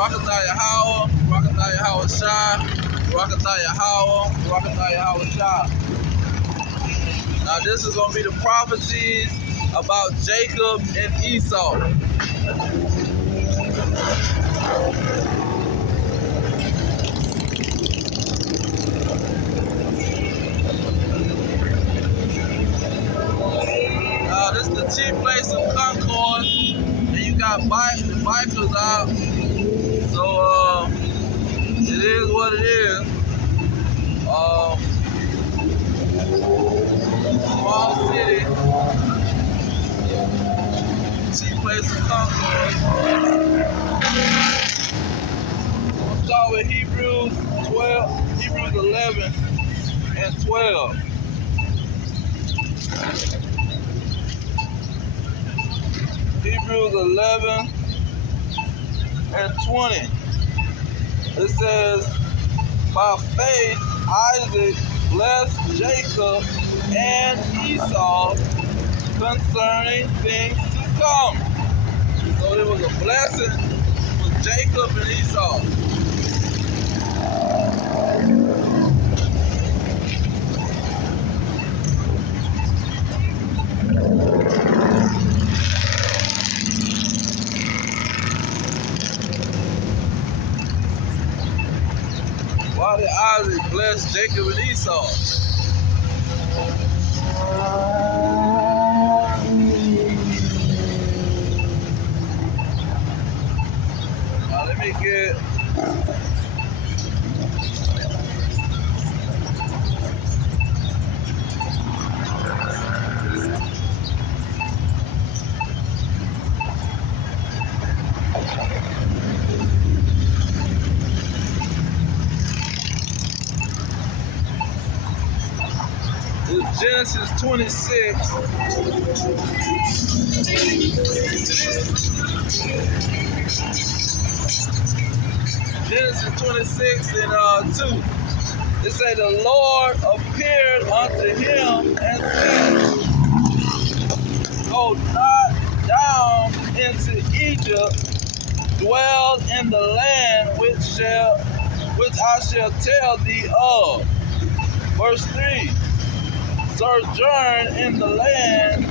Barakatah Yahweh, Barakatah Yahweh Shai, Barakatah Yahweh, Barakatah Yahweh Shai. Now this is going to be the prophecies about Jacob and Esau. This is the chief place of concord, and you got bikers out. So it is what it is. Small city, chief place of concord. We'll start with Hebrews 11 and 12. Hebrews 11 and 20. It says, by faith Isaac blessed Jacob and Esau concerning things to come. So there was a blessing for Jacob and Esau. Why did Isaac bless Jacob and Esau? Now let me get Genesis 26. Genesis 26 and 2. It says the Lord appeared unto him and said, go not down into Egypt, dwell in the land which I shall tell thee of. Verse 3. Sojourn in the land,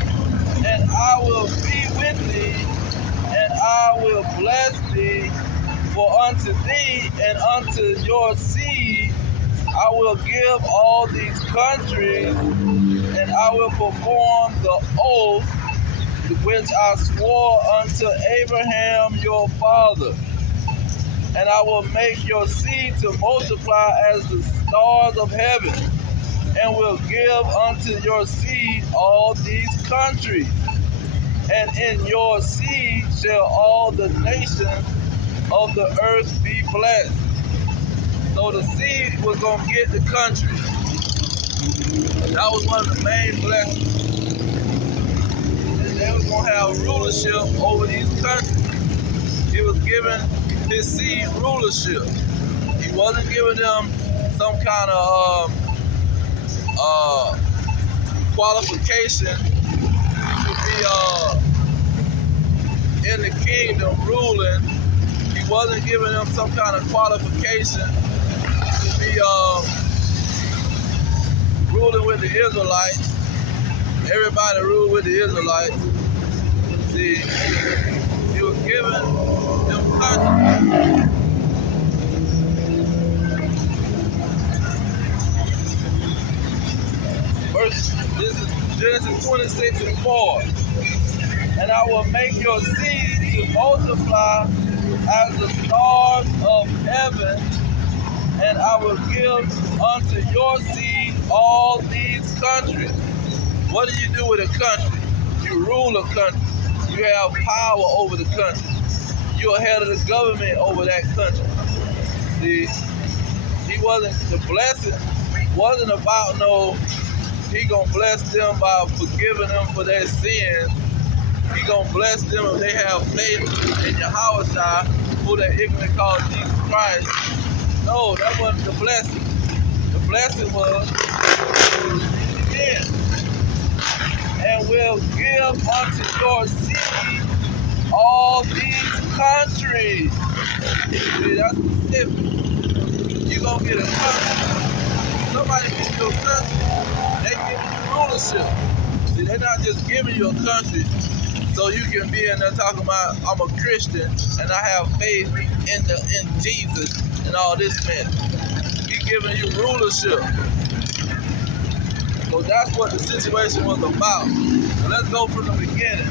and I will be with thee, and I will bless thee, for unto thee and unto your seed I will give all these countries, and I will perform the oath which I swore unto Abraham your father. And I will make your seed to multiply as the stars of heaven, and will give unto your seed all these countries. And in your seed shall all the nations of the earth be blessed. So the seed was going to get the country. That was one of the main blessings. And they was going to have rulership over these countries. He was giving his seed rulership. He wasn't giving them some kind of qualification to be in the kingdom ruling. He wasn't giving them some kind of qualification to be ruling with the Israelites. Everybody ruled with the Israelites. See, he was giving them country. This is Genesis 26 and 4. And I will make your seed to multiply as the stars of heaven, and I will give unto your seed all these countries. What do you do with a country? You rule a country. You have power over the country. You're head of the government over that country. See, the blessing wasn't about he gonna bless them by forgiving them for their sins. He gonna bless them if they have faith in Yahweh, who they ignorantly call Jesus Christ. No, that wasn't the blessing. The blessing was, again, and will give unto your seed all these country. See, that's specific. You gonna get a country. Somebody gives you a country, they giving you rulership. See, they're not just giving you a country so you can be in there talking about I'm a Christian and I have faith in Jesus and all this, man. He's giving you rulership. So that's what the situation was about. So let's go from the beginning.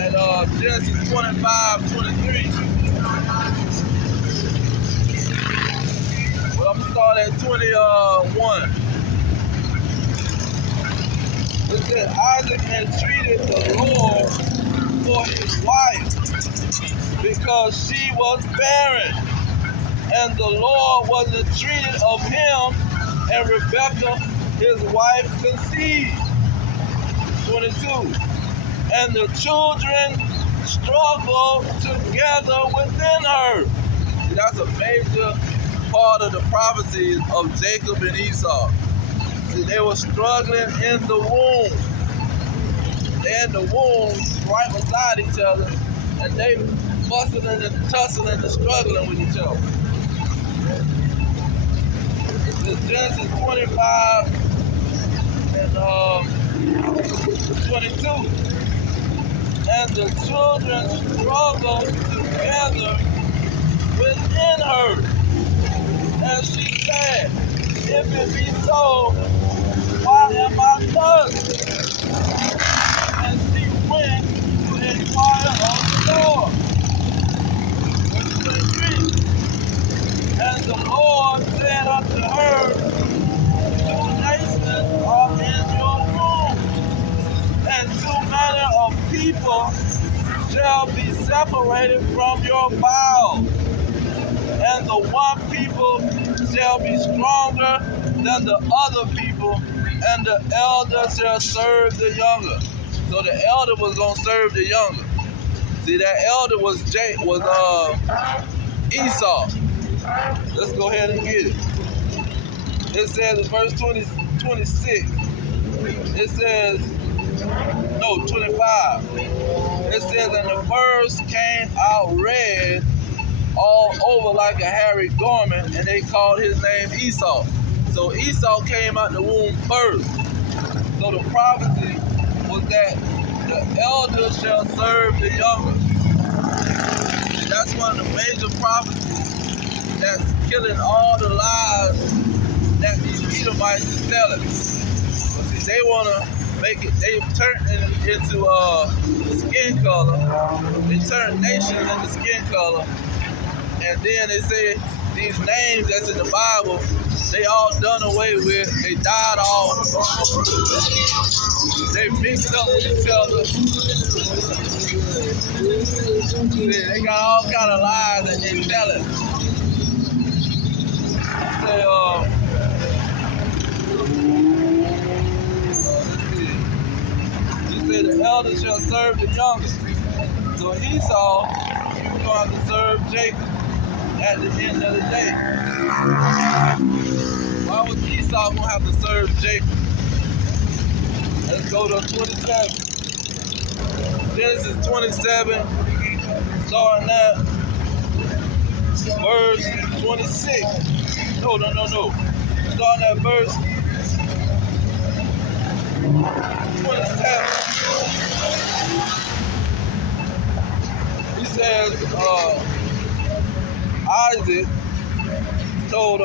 At Genesis 25:23. Well, I'm gonna start at 21. It said Isaac entreated the Lord for his wife because she was barren, and the Lord was entreated of him, and Rebekah his wife conceived. 22. And the children struggled together within her. See, that's a major part of the prophecies of Jacob and Esau. See, they were struggling in the womb. They're in the womb right beside each other, and they fussing and tussling and struggling with each other. It's Genesis 25 and 22. And the children struggled together within her. And she said, if it be so, why am I thus? And she went to inquire of the Lord. Verse 23. And the Lord said unto her, 2 nations are in your womb, and 2 manner of people shall be separated from your bowels, and the one people shall be stronger than the other people, and the elder shall serve the younger. So the elder was gonna serve the younger. See, that elder was Esau. Let's go ahead and get it. It says in verse 26. It says, no, 25. It says, and the first came out red all over like a hairy garment, and they called his name Esau. So Esau came out the womb first. So the prophecy was that the elder shall serve the younger. That's one of the major prophecies that's killing all the lies that these Edomites is telling. But see, they want to make it, they turn it into skin color. They turn nations into skin color. And then they say these names that's in the Bible, they all done away with. They died off. They mixed up with each other. See, they got all kind of lies that they telling. Say, you say the elder shall serve the younger. So Esau, he was going to serve Jacob at the end of the day. Why was Esau gonna have to serve Jacob? Let's go to 27. Genesis 27, starting at verse 26. No. Starting at verse 27. He says, Isaac told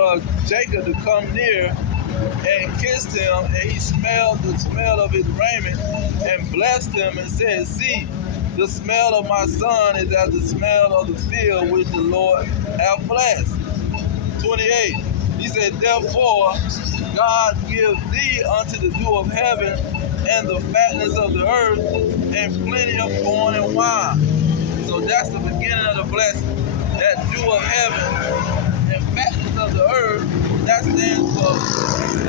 Jacob to come near and kissed him, and he smelled the smell of his raiment and blessed him and said, see, the smell of my son is as the smell of the field which the Lord hath blessed. 28. He said, therefore God give thee unto the dew of heaven and the fatness of the earth and plenty of corn and wine. So that's the beginning of the blessing. That dew of heaven and fatness of the earth, that stands for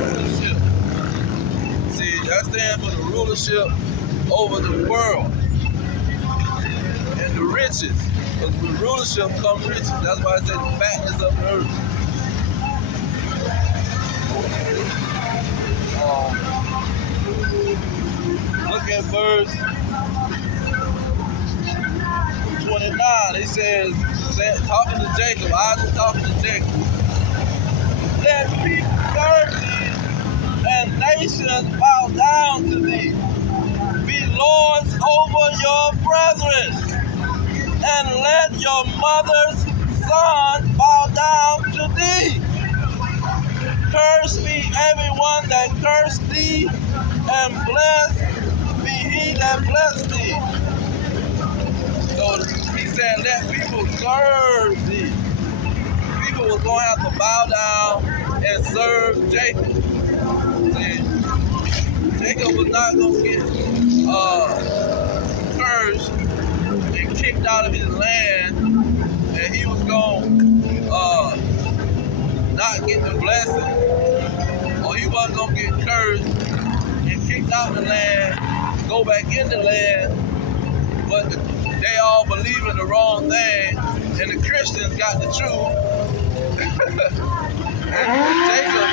rulership. See, that stands for the rulership over the world and the riches. Because with rulership comes riches. That's why I say the fatness of the earth. Look at verse 29. says, talking to Jacob, Isaac talking to Jacob, let people serve thee, and nations bow down to thee. Be lords over your brethren, and let your mother's son bow down to thee. Curse be everyone that cursed thee, and blessed be he that blessed thee. So he said, let people serve thee. People was going to have to bow down and serve Jacob. See, Jacob was not going to get cursed and kicked out of his land, and he was going to not get the blessing, or he wasn't going to get cursed and kicked out of the land, go back in the land, but they all believe in the wrong thing, and the Christians got the truth. And Jacob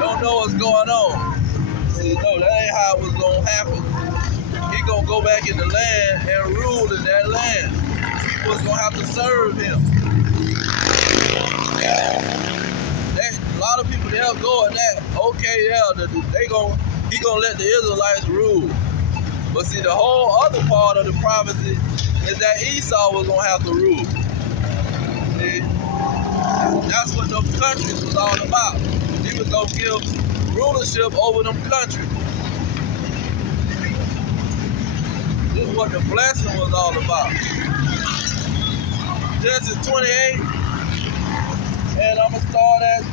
don't know what's going on. See, no, that ain't how it was going to happen. He going to go back in the land and rule in that land. People was going to have to serve him. A lot of people, they'll go at that. Okay, yeah, he going to let the Israelites rule. But see, the whole other part of the prophecy is that Esau was going to have to rule. See? That's what those countries was all about. He was going to give rulership over them countries. This is what the blessing was all about. Genesis 28, and I'm going to start at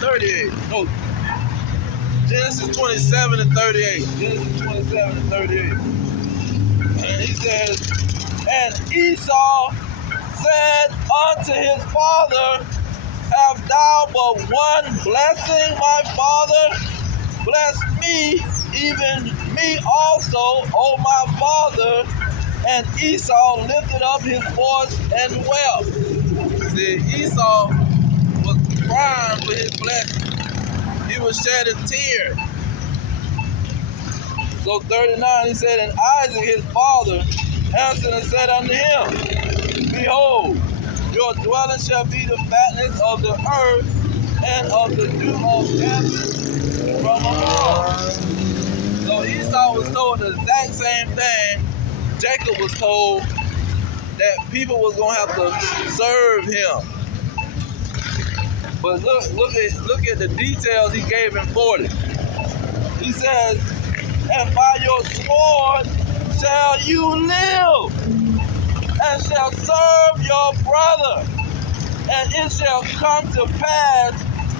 38. No, Genesis 27 and 38. Genesis 27 and 38. And he says, and Esau said unto his father, have thou but one blessing, my father? Bless me, even me also, O my father. And Esau lifted up his voice and wept. See, Esau was crying for his blessing. He was shedding tears. So 39, he said, and Isaac his father answered and said unto him, behold, your dwelling shall be the fatness of the earth and of the dew of heaven from above. So Esau was told the exact same thing Jacob was told, that people was going to have to serve him. But look at the details he gave in 40. He says, and by your sword shall you live, and shall serve your brother. And it shall come to pass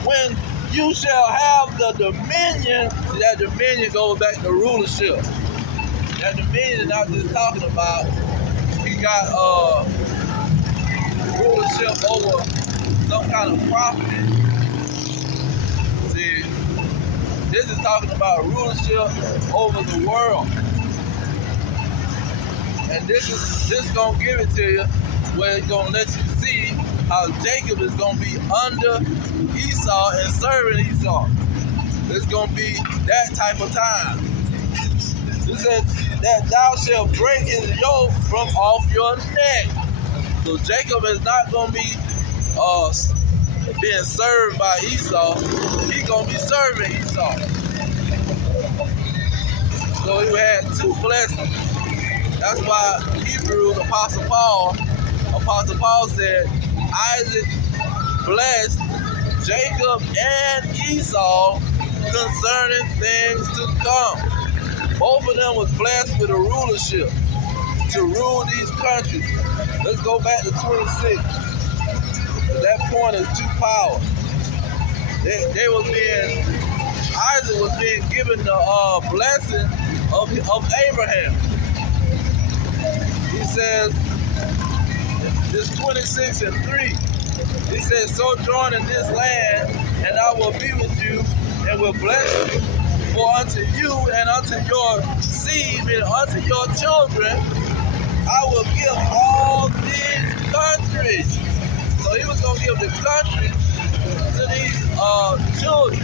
when you shall have the dominion. See, that dominion goes back to rulership. That dominion I'm just talking about, he got rulership over some kind of property. See, this is talking about rulership over the world. And this gonna give it to you, where it's gonna let you see how Jacob is gonna be under Esau and serving Esau. It's gonna be that type of time. It says that thou shalt break his yoke from off your neck. So Jacob is not gonna be being served by Esau. He's gonna be serving Esau. So he had two blessings. That's why Hebrews, Apostle Paul said, Isaac blessed Jacob and Esau concerning things to come. Both of them was blessed with a rulership to rule these countries. Let's go back to 26. At that point is two powers. Isaac was being given the blessing of Abraham. He says, this 26 and 3, he says, sojourn in this land, and I will be with you, and will bless you. For unto you and unto your seed, and unto your children, I will give all these countries. So he was going to give the countries to these children.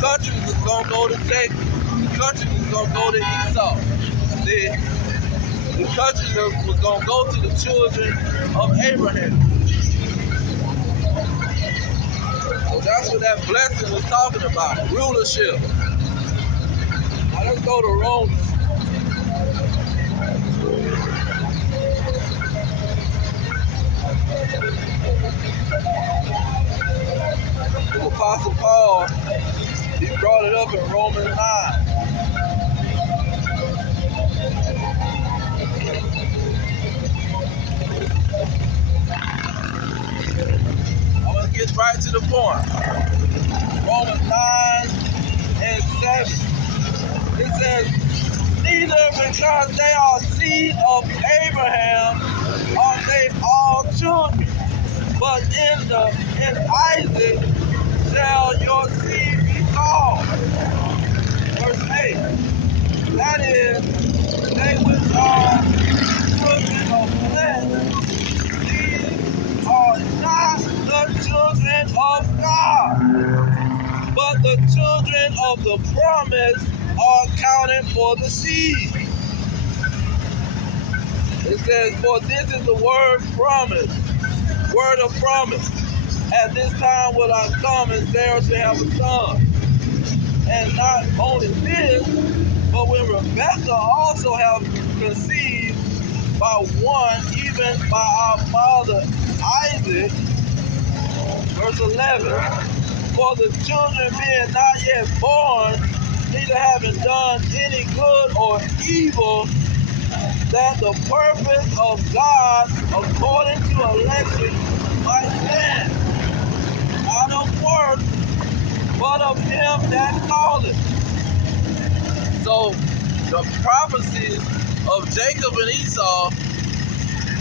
Countries is going to go to Jacob. Countries is going to go to Esau. See, the country that was going to go to the children of Abraham. So that's what that blessing was talking about, rulership. Now let's go to Romans. The Apostle Paul, he brought it up in Romans 9. I'm going to get right to the point. Romans 9 and 7. It says, neither because they are seed of Abraham are they all children, but in Isaac shall your seed be called. Verse 8. That is, they which are children of flesh, these are not the children of God, but the children of the promise are counted for the seed. It says, for this is the word of promise. At this time will I come, and Sarah shall have a son. And not only this, but when Rebekah also have conceived by one, even by our father Isaac, verse 11, for the children being not yet born, neither having done any good or evil, that the purpose of God according to election might stand, not of works, but of him that called it. So the prophecies of Jacob and Esau,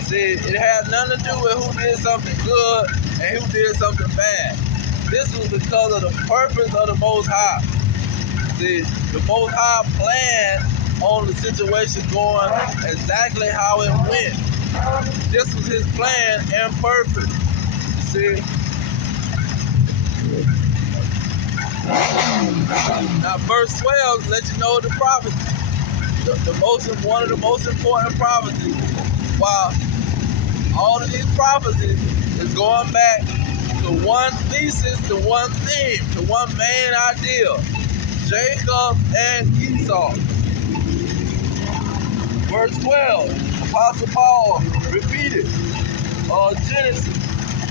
see, it had nothing to do with who did something good and who did something bad. This was because of the purpose of the Most High. See, the Most High planned on the situation going exactly how it went. This was his plan and purpose. See? Now verse 12 lets you know the prophecy. One of the most important prophecies. While all of these prophecies is going back to one thesis, to one theme, to one main idea. Jacob and Esau. Verse 12, Apostle Paul repeated, Genesis.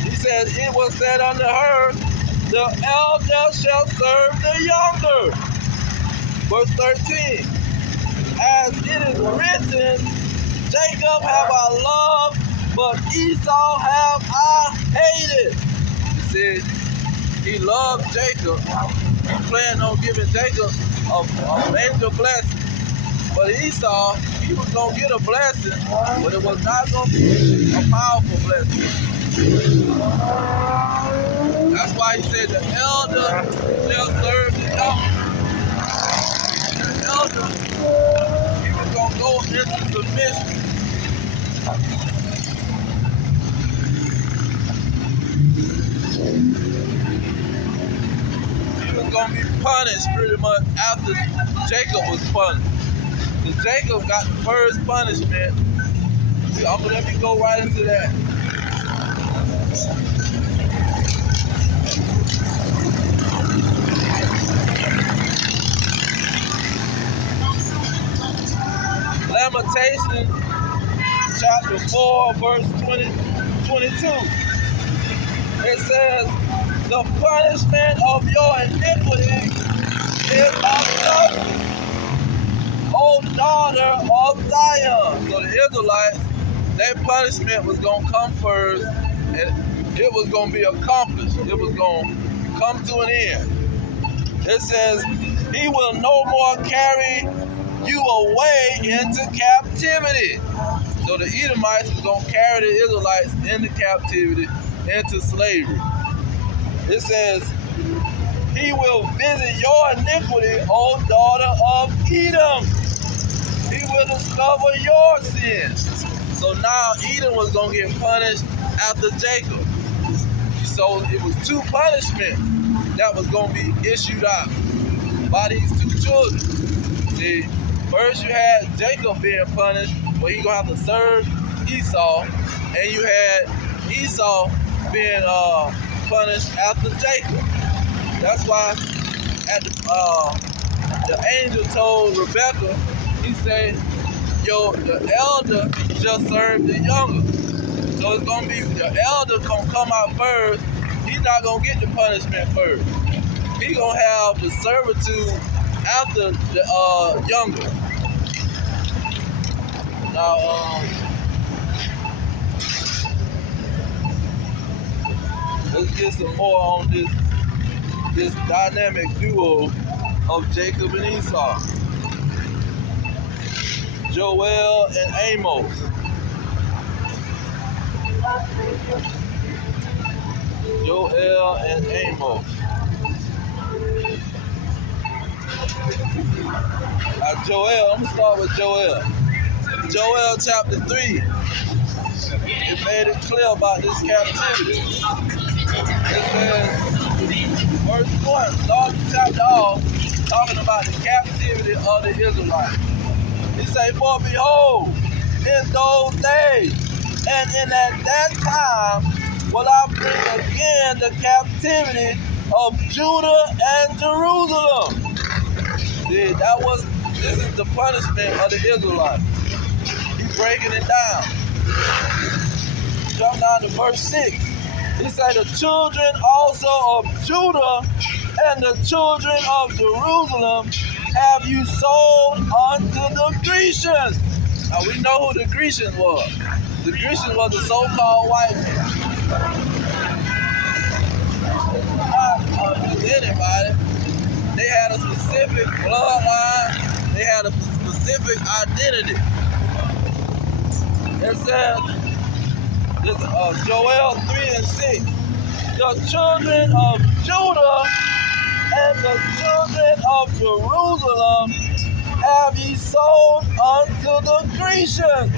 He said, it was said unto her, the elder shall serve the younger. Verse 13, as it is written, Jacob have I loved, but Esau have I hated. He said he loved Jacob. He planned on giving Jacob a major blessing. But Esau, he was going to get a blessing, but it was not going to be a powerful blessing. That's why he said the elder shall serve the younger. The elder, he was going to go into submission. He was going to be punished pretty much after Jacob was punished. Because Jacob got the first punishment. Let me go right into that. Lamentations chapter 4 verse 22. It says, the punishment of your iniquity is of O daughter of Zion. So the Israelites, their punishment was going to come first, and it was going to be accomplished. It was going to come to an end. It says, he will no more carry you away into captivity. So the Edomites is going to carry the Israelites into captivity, into slavery. It says, he will visit your iniquity, O daughter of Edom. He will discover your sins. So now Edom was going to get punished after Jacob. So it was two punishments that was going to be issued out by these two children. See, first you had Jacob being punished but he gonna have to serve Esau, and you had Esau being punished after Jacob. That's why at the angel told Rebekah, he said, the elder shall serve the younger. So it's gonna be the elder gonna come out first. He's not gonna get the punishment first. He gonna have the servitude after the younger. Now let's get some more on this dynamic duo of Jacob and Esau. Joel and Amos. Joel and Amos. Joel, I'm gonna start with Joel. Joel chapter 3. It made it clear about this captivity. It says, verse 1, start the chapter off talking about the captivity of the Israelites. He say, for behold, in those days, and in at that time, will I bring again the captivity of Judah and Jerusalem. See, this is the punishment of the Israelites. He's breaking it down. Jump down to verse 6. He said, the children also of Judah and the children of Jerusalem have you sold unto the Grecians. Now we know who the Grecians was. The Grecians was the so-called white men. Not just anybody. They had a specific bloodline. They had a specific identity. It says, Joel 3 and 6, the children of Judah and the children of Jerusalem have ye sold unto the Grecians.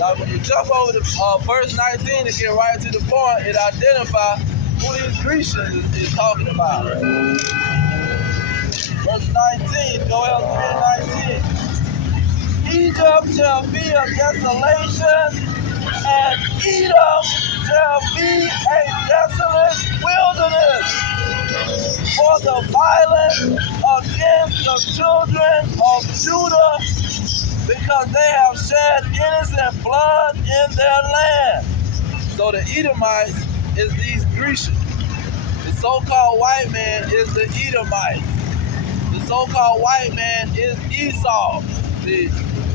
Now when you jump over to verse 19 to get right to the point, it identifies who these Grecians is talking about. Verse 19, Joel 3:19. Egypt shall be a desolation, and Edom shall be a desolate wilderness. For the violence against the children of Judah, because they have shed innocent blood in their land. So the Edomites is these Grecians. The so-called white man is the Edomites. The so-called white man is Esau. See,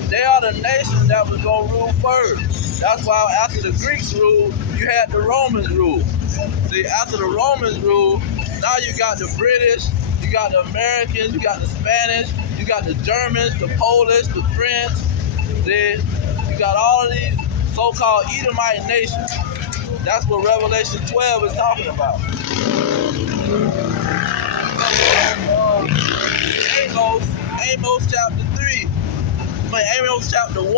they are the nation that was going to rule first. That's why after the Greeks ruled, you had the Romans rule. See, after the Romans ruled, now you got the British, you got the Americans, you got the Spanish, you got the Germans, the Polish, the French. See, you got all of these so-called Edomite nations. That's what Revelation 12 is talking about. Amos chapter 3. Amos chapter 1.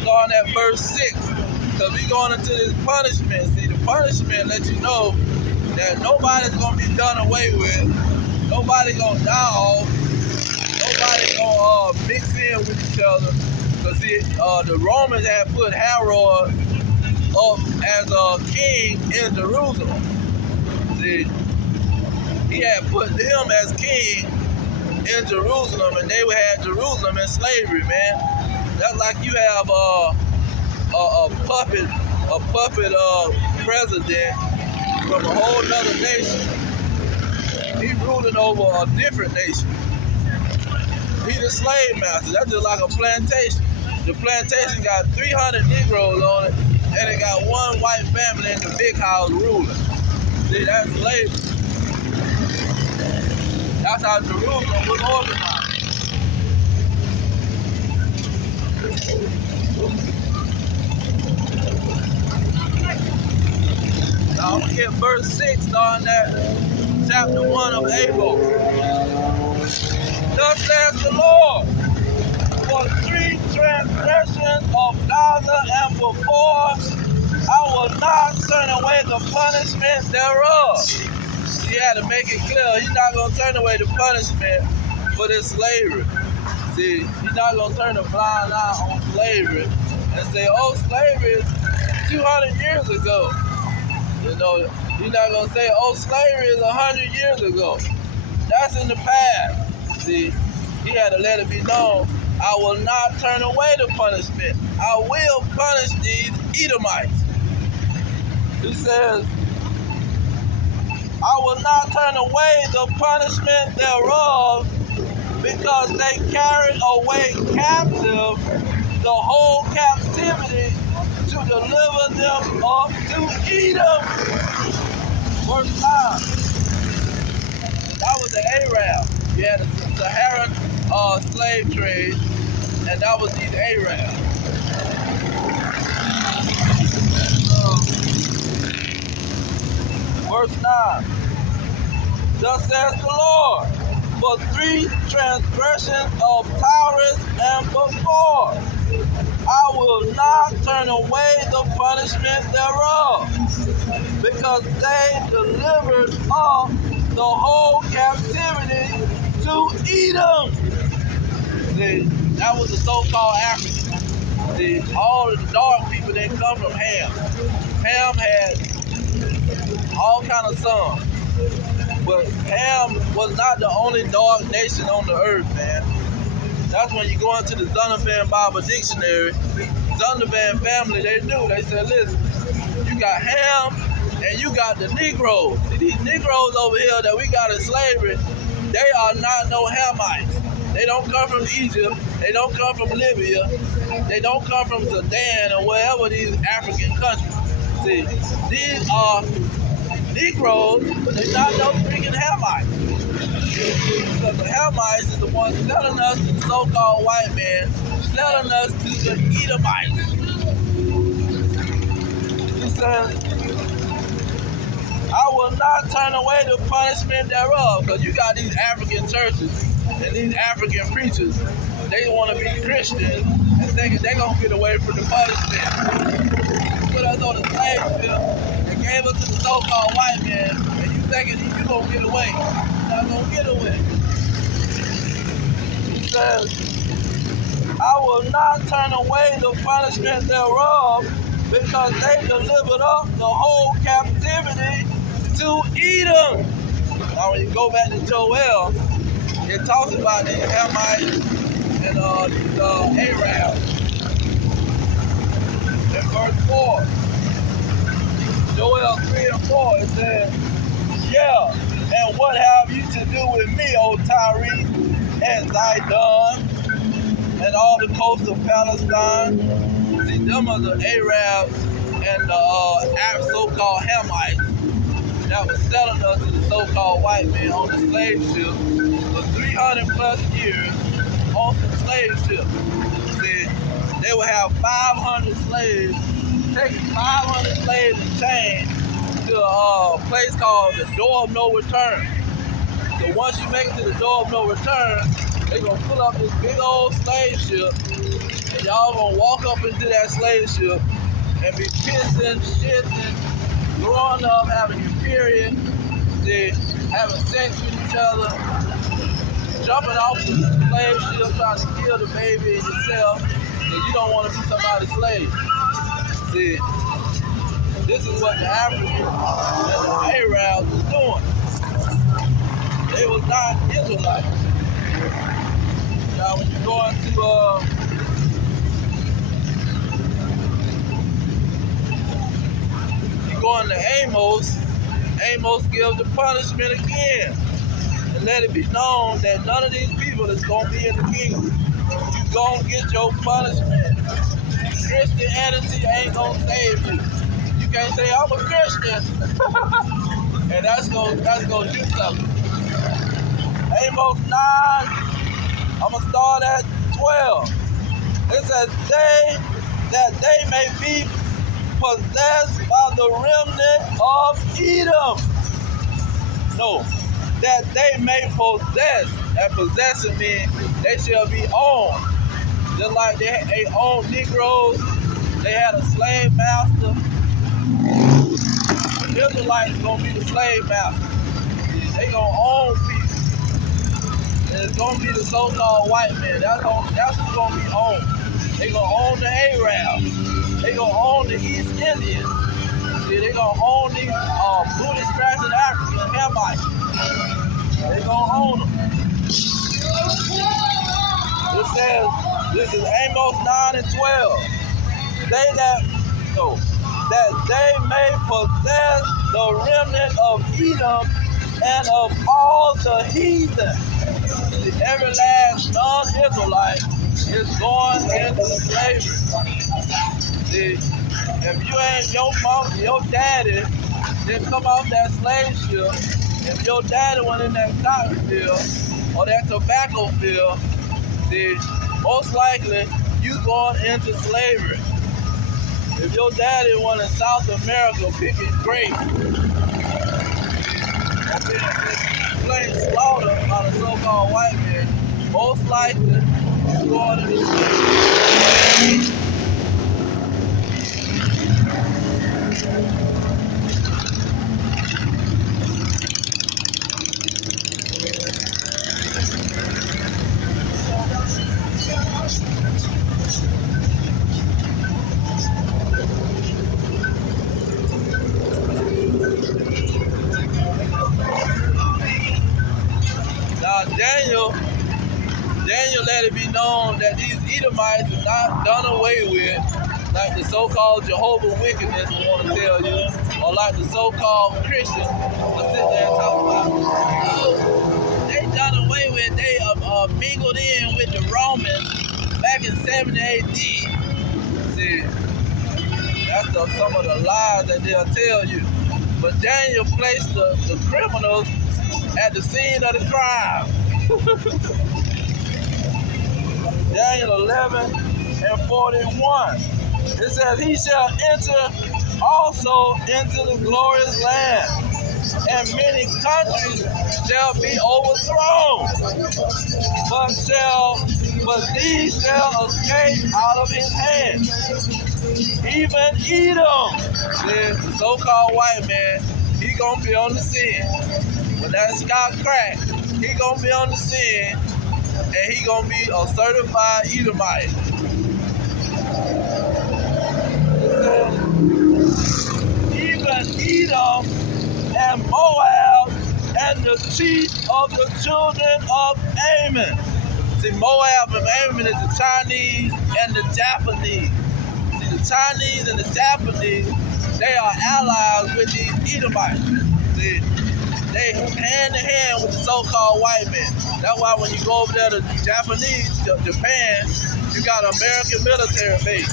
Starting at verse 6. Because we going into this punishment. See, the punishment lets you know that nobody's going to be done away with. Nobody's going to die off. Nobody's going to mix in with each other. Because see, the Romans had put Herod up as a king in Jerusalem. See, he had put him as king in Jerusalem, and they had Jerusalem in slavery, man. That's like you have a puppet president from a whole nother nation. He's ruling over a different nation. He's a slave master. That's just like a plantation. The plantation got 300 Negroes on it, and it got one white family in the big house ruling. See, that's slavery. That's how Jerusalem was organized. Now I'm going to get verse 6 starting at chapter 1 of Amos. Thus says the Lord, for 3 transgressions of Gaza and for 4, I will not turn away the punishment thereof. He had to make it clear he's not going to turn away the punishment for this slavery. See, you're not going to turn a blind eye on slavery and say, oh, slavery is 200 years ago. You know, you're not going to say, oh, slavery is 100 years ago. That's in the past. See, he had to let it be known, I will not turn away the punishment. I will punish these Edomites. He says, I will not turn away the punishment thereof, because they carried away captive the whole captivity to deliver them up to Edom. Verse 9. That was the Arab. You had the Saharan slave trade, and that was these Arabs. Verse 9. Thus says the Lord, for 3 transgressions of Tyrus and for 4, I will not turn away the punishment thereof, because they delivered up the whole captivity to Edom. See, that was the so-called Africans. See, all of the dark people didn't come from Ham. Ham had all kind of sons. But Ham was not the only dark nation on the earth, man. That's when you go into the Zondervan Bible Dictionary. Zondervan family, they knew. They said, listen, you got Ham and you got the Negroes. See, these Negroes over here that we got in slavery, they are not no Hamites. They don't come from Egypt. They don't come from Libya. They don't come from Sudan or wherever these African countries. See, these are Negroes, but they're not no freaking Hamites. Because the Hamites is the ones selling us to the so-called white man, selling us to the Edomites. He says, I will not turn away the punishment thereof. Because you got these African churches and these African preachers, they want to be Christians and thinking they're going to get away from the punishment. Put us on the slave ship and gave us to the so-called white man, and you thinking you're going to get away. You're not going to get away. He says, I will not turn away the punishment thereof, because they delivered up the whole captivity to Edom. Now when you go back to Joel, it talks about the Hamites and the Arabs. In verse 4, Joel 3 and 4, it says, yeah, and what have you to do with me, O Tyre, and Zidon, and all the coasts of Palestine? See, them are the Arabs and the so-called Hamites that was selling us to the so-called white man on the slave ship for 300 plus years on some slave ships. See, they would have 500 slaves, take 500 slaves and chains to a place called the Door of No Return. So once you make it to the Door of No Return, they're going to pull up this big old slave ship, and y'all going to walk up into that slave ship and be pissing, shitting, growing up, having your period, having sex with each other, jumping off the slave ship, trying to kill the baby and yourself, because you don't want to be somebody's slave. See, this is what the Africans and the Arabs was doing. They was not Israelites. Now when you go into Amos, Amos gives the punishment again. And let it be known that none of these people is going to be in the kingdom. You're going to get your punishment. Christianity ain't going to save you. You can't say, I'm a Christian. And that's going to do something. Amos 9, I'm going to start at 12. It says, that they may be possessed by the remnant of Edom. No, that they may possess. That possessing means they shall be owned. Just like they owned Negroes, they had a slave master. The Israelites gonna be the slave master. They gonna own people. it's gonna be the so-called white man. That's who's gonna be owned. They gonna own the Arab. They gonna own the East Indians. See, they gonna own these booty scratching African Hamites. They gonna own them. It says, this is Amos 9 and 12. That they may possess the remnant of Edom and of all the heathen. Every last non-Israelite is going into slavery. See, if you ain't your daddy didn't come off that slave ship, if your daddy went in that cotton field or that tobacco field, see, most likely you going into slavery. If your daddy went in South America picking grapes, being slaughtered by the so-called white man, most likely you going into slavery. Now Daniel let it be known that these Edomites are not done away with, like the so-called Jehovah's wickedness we want to tell you, or like the so-called Christians will sit there and talk about. Oh, they done away with, they mingled in with the Romans back in 70 AD. See, that's some of the lies that they'll tell you. But Daniel placed the criminals at the scene of the crime. Daniel 11 and 41. It says, he shall enter also into the glorious land, and many countries shall be overthrown, but these shall escape out of his hand. Even Edom, the so-called white man, he gonna be on the scene. When that sky crack, he gonna be on the scene, and he gonna be a certified Edomite. Even Edom and Moab and the chief of the children of Ammon. See, Moab and Ammon is the Chinese and the Japanese. See, the Chinese and the Japanese, they are allies with these Edomites. See, they hand in hand with the so-called white men. That's why when you go over there to Japan, you got American military base.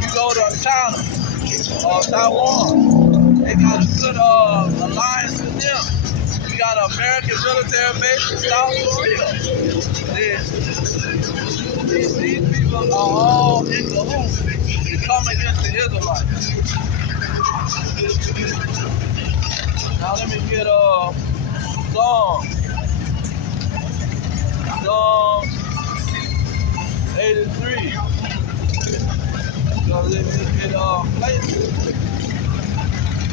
You go to China or Taiwan, they got a good alliance with them. You got an American military base in South Korea. These people are all in cahoots to come against the Israelites. Now let me get Psalm 83. So let me get places.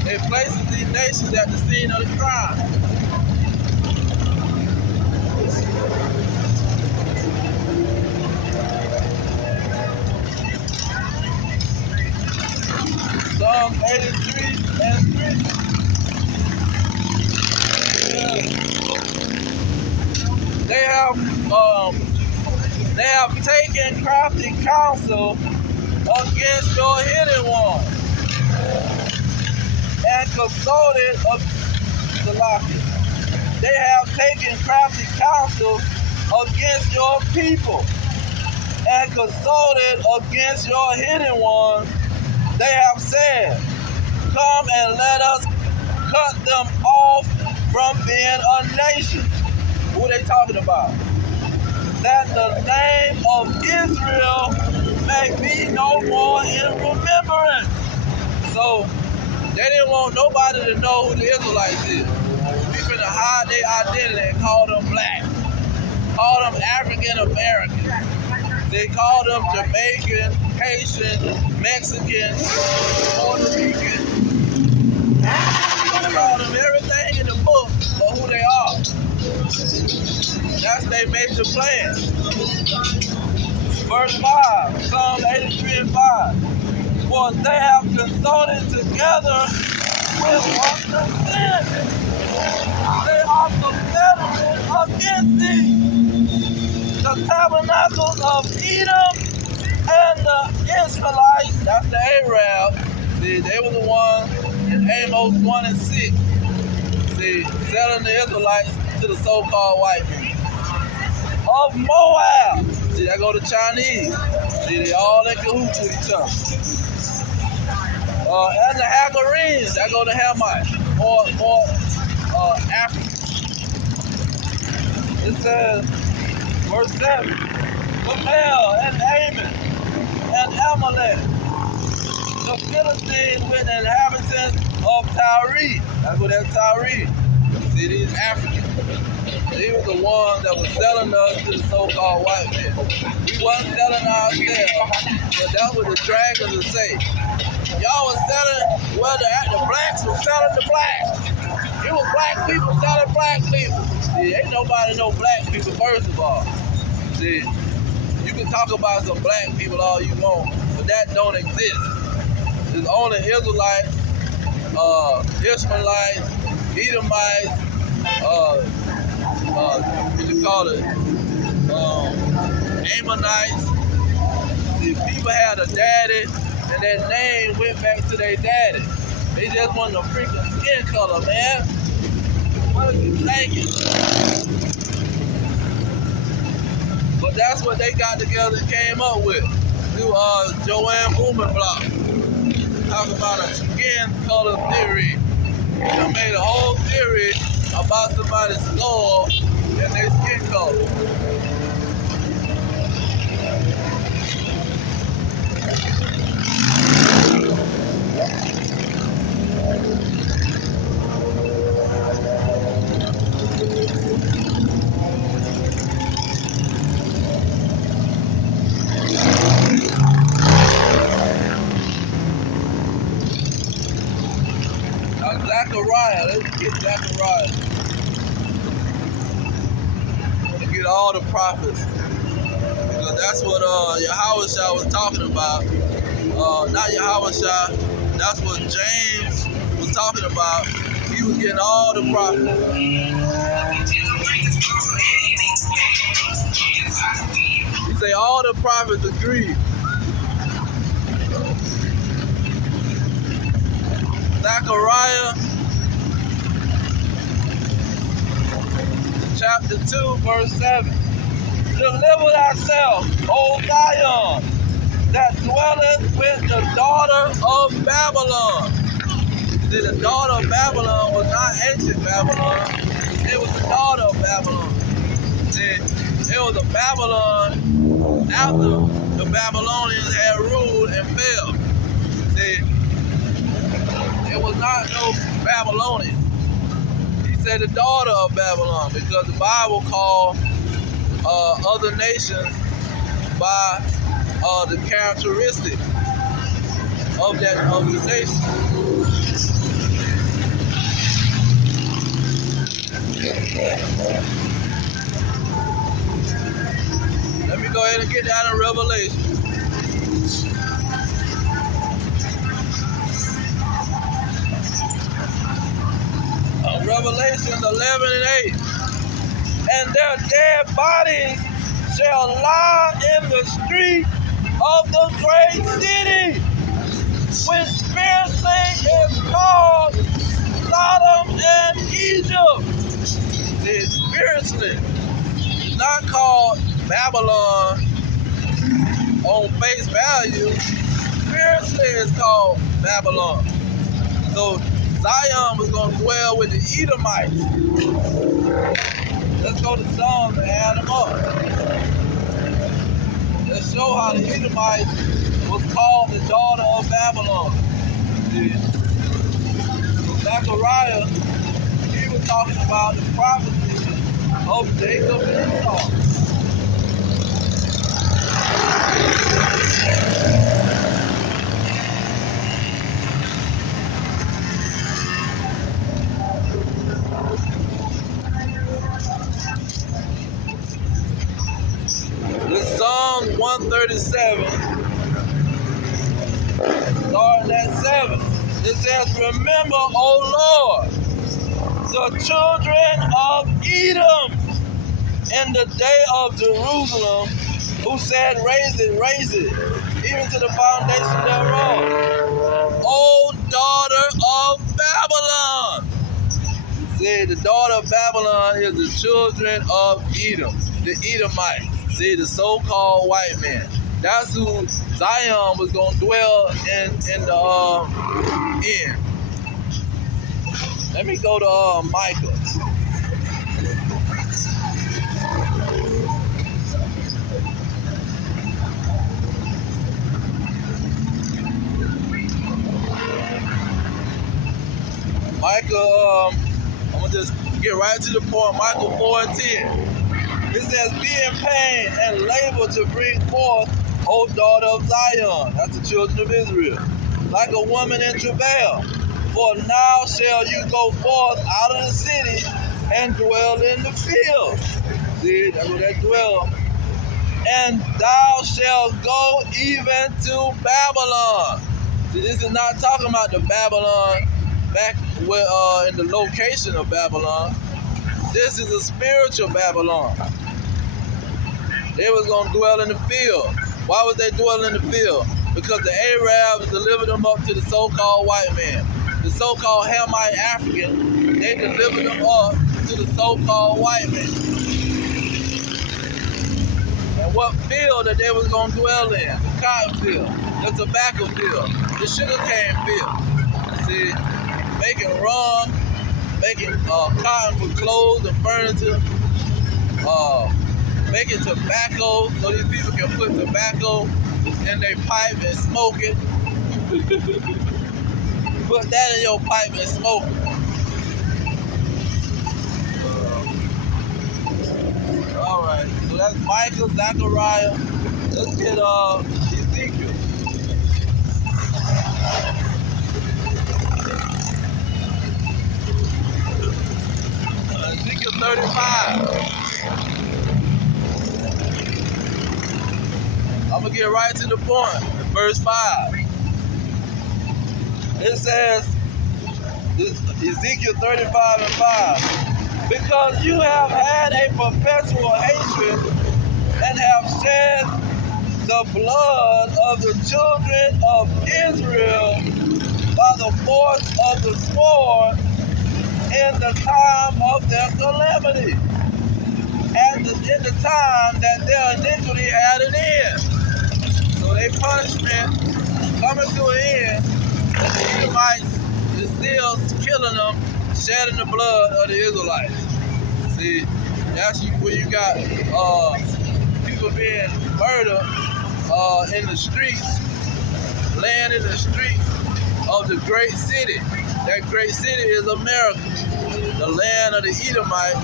It places these nations at the scene of the crime. Psalm 83 and 3. They have taken crafty counsel against your hidden one, and consulted the locket. They have taken crafty counsel against your people, and consulted against your hidden one. They have said, come and let us cut them off from being a nation. Who are they talking about? That the name of Israel may be no more in remembrance. So they didn't want nobody to know who the Israelites is. We finna hide their identity and call them black. Call them African American. They call them Jamaican, Haitian, Mexican, Puerto Rican. They call them everything in the book of who they are. That's their major plan. Verse 5, Psalm 83 and 5. For they have consulted together with understanding. They are confederate against thee. The tabernacles of Edom and the Israelites, that's the Arab. See, they were the ones in Amos 1 and 6. See, selling the Israelites to the so-called white people. Of Moab. See, that go to Chinese. See, they all in cahoots with each other. And the Hagarenes, that go to Hamites, or Africa. It says, verse 7, Babel and Ammon and Amalek, the Philistines with the inhabitants of Tyre. That's what that's Tyre. See, these Africans. They were the ones that were selling us to the so-called white men. We wasn't selling ourselves, but that's what the dragons would say. Y'all was selling, well, the blacks were selling the blacks. It was black people selling black people. See, ain't nobody know black people, first of all. See, you can talk about some black people all you want, but that don't exist. There's only Israelites, Ishmaelites, Edomites, what you call it, Ammonites. See, people had a daddy, and their name went back to their daddy. They just want the freaking skin color, man. What are you thinking? But that's what they got together and came up with. Through Joanne Blumenbach. Talk about a skin color theory. They made a whole theory about somebody's skull and their skin color. Zechariah, let's get Zechariah. Let's get all the prophets. Because that's what Yahushua was talking about. Not Yahushua, that's what James was talking about. He was getting all the prophets. He say all the prophets agreed. Zechariah chapter 2, verse 7. Deliver thyself, O Zion, that dwelleth with the daughter of Babylon. See, the daughter of Babylon was not ancient Babylon. It was the daughter of Babylon. See, it was a Babylon after the Babylonians had ruled and fell. See, it was not no Babylonian. He said the daughter of Babylon because the Bible called other nations by the characteristic of the nation. Let me go ahead and get that in Revelation. Revelation 11 and 8. And their dead bodies shall lie in the street of the great city, which spiritually is called Sodom and Egypt. It's spiritually not called Babylon on face value. Spiritually it's called Babylon. So Zion was going to dwell with the Edomites. Let's go to Psalms and add them up. Let's show how the Edomites was called the daughter of Babylon. Zechariah, he was talking about the prophecy of Jacob and Esau. It says, remember, O Lord, the children of Edom in the day of Jerusalem, who said, raise it, even to the foundation thereof. O daughter of Babylon. See, the daughter of Babylon is the children of Edom, the Edomites. See, the so-called white man. That's who Zion was going to dwell in the end. Let me go to Micah. Micah, I'm going to just get right to the point. Micah 4:10. It says, be in pain and labor to bring forth, O daughter of Zion. That's the children of Israel. Like a woman in travail. For now shall you go forth out of the city and dwell in the field. See, that's where they dwell. And thou shalt go even to Babylon. See, this is not talking about the Babylon back where, in the location of Babylon. This is a spiritual Babylon. They was going to dwell in the field. Why was they dwelling in the field? Because the Arabs delivered them up to the so-called white man. The so-called Hamite African, they delivered them up to the so-called white man. And what field that they was going to dwell in? The cotton field, the tobacco field, the sugarcane field. See, making rum, making cotton for clothes and furniture, making tobacco so these people can put tobacco in their pipe and smoke it. Put that in your pipe and smoke it. Alright, so that's Micah, Zechariah. Let's get Ezekiel. Ezekiel 35. I'm going to get right to the point. Verse 5. It says, Ezekiel 35 and 5. Because you have had a perpetual hatred and have shed the blood of the children of Israel by the force of the sword in the time of their calamity, and in the time that their iniquity had an end. So their punishment coming to an end, and the Edomites is still killing them, shedding the blood of the Israelites. See, that's where you got people being murdered in the streets, laying in the streets of the great city. That great city is America, the land of the Edomites,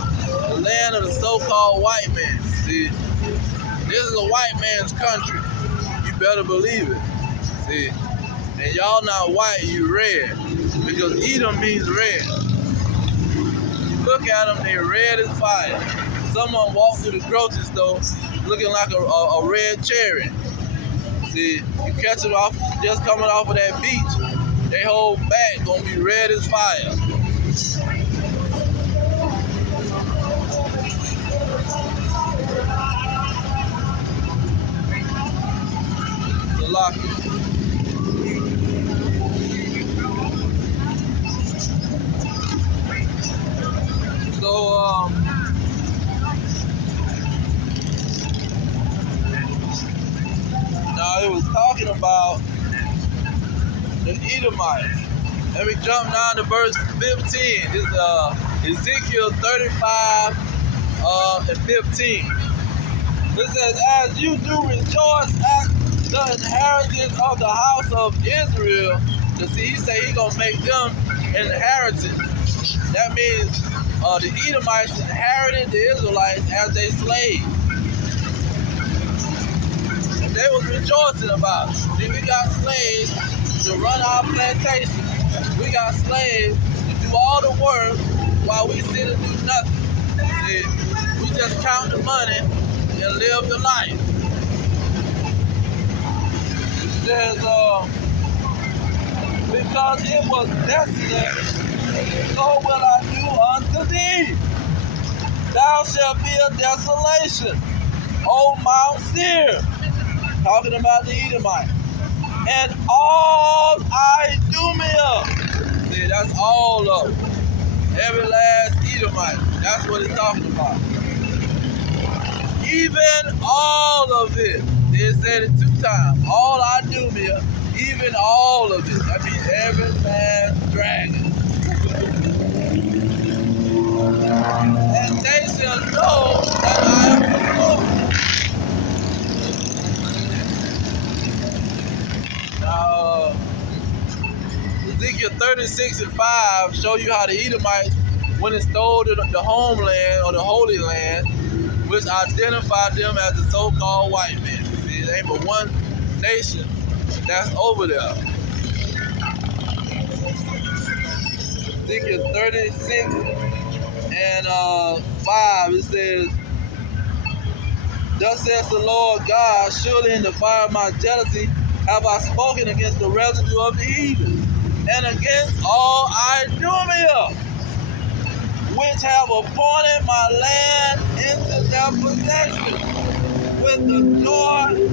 the land of the so-called white man. See, this is a white man's country. You better believe it. See, and y'all not white, you red, because Edom means red. You look at them, they red as fire. Someone walked through the grocery store looking like a red cherry. See, you catch them off, just coming off of that beach, they whole back gonna be red as fire. So now it was talking about the Edomites. Let me jump down to verse 15. This is Ezekiel 35 and 15. It says, as you do rejoice at the inheritance of the house of Israel, because he say he gonna make them inheritance. That means the Edomites inherited the Israelites as their slaves. And they was rejoicing about it. See, we got slaves to run our plantation. We got slaves to do all the work while we sit and do nothing. See, we just count the money and live the life. It says, because it was desolate, so will I do unto thee. Thou shalt be a desolation, O Mount Seir, talking about the Edomite, and all Idumea. See, that's all of them. Every last Edomite. That's what it's talking about. Even all of it. They said it 2 times. All Idumea, even all of it. That means every last dragon. And they shall know that I am the Lord. Now, Ezekiel 36:5 show you how the Edomites, when it stole the homeland or the Holy Land, which identified them as the so-called white men. See, there ain't but one nation that's over there. Ezekiel 36 and 5, it says, Thus says the Lord God, surely in the fire of my jealousy have I spoken against the residue of the heathen, and against all Idumea, which have appointed my land into their possession with the joy